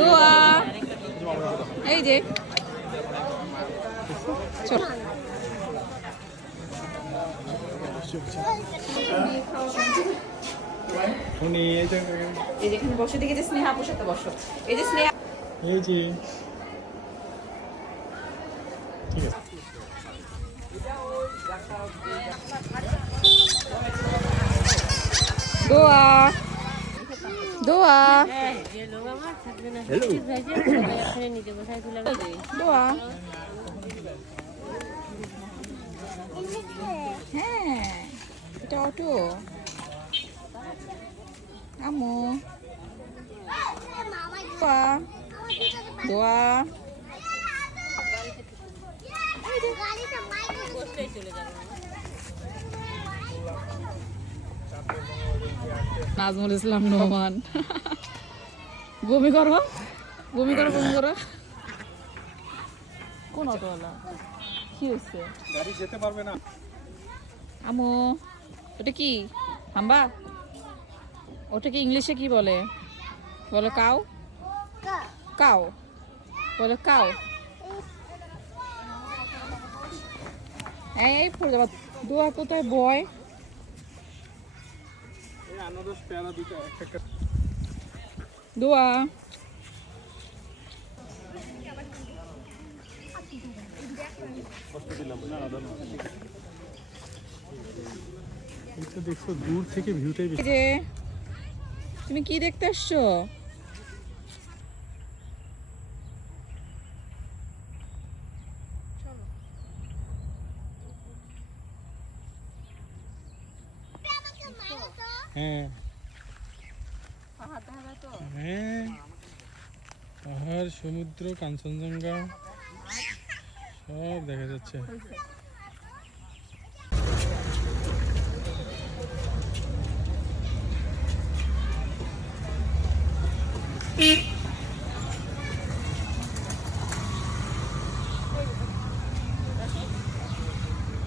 দোয়া এই যে চল উনি এই যে এখানে বসে দেখে যে স্নেহা আপুর সাথে বসো এই যে স্নেহা এই যে ঠিক আছে দোয়া দোয়া দোয়া হ্যাঁ এটা অটো আমু দোয়া দোয়া নাজমুল ইসলাম নোমান বমি করো বমি করো বমি করো কোন অটোওয়ালা কি হচ্ছে গাড়ি যেতে পারবে না আমু ওটা কি হাম্বা ওটা কি ইংলিশে কি বলে বলে কাউ কাউ বলে কাউ এই পড়ে যাবা দোয়া কোথায় বয় এই আনারস পেয়ারা দুটো একটা দোয়া কষ্ট দিলাম না আদা না এটা দেখছো দূর থেকে ভিউটাই এই যে তুমি কি দেখতে আসছো হ্যাঁ হ্যাঁ পাহাড় সমুদ্র কাঞ্চনজঙ্ঘা সব দেখা যাচ্ছে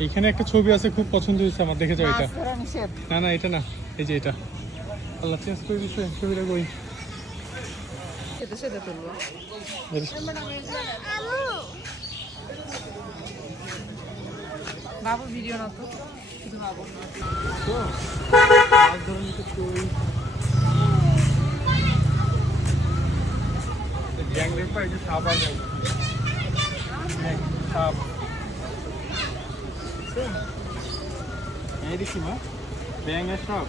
এখানে একটা ছবি আছে খুব পছন্দ হয়েছে আমার দেখে যাও এটা না না এটা না এই যে এটা আল্লাহ চেঞ্জ করে দিচ্ছে ছবিটা কই বাবু ভিডিও না তো শুধু বাবু মাছ ধরে নিতে কই গ্যাংরের পা এই যে সাপ আছে সাপ এই দেখি মা ব্যাঙের সাপ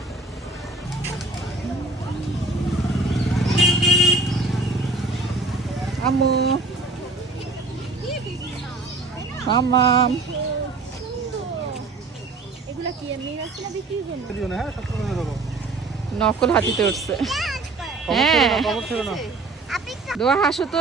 আম্মু মামাম এগুলা কি এমনি রাখছি না বিক্রির জন্য? দিও না হ্যাঁ সব করে দেবো নকল হাতিতে উঠছে খবর ছিল না দোয়া হাসো তো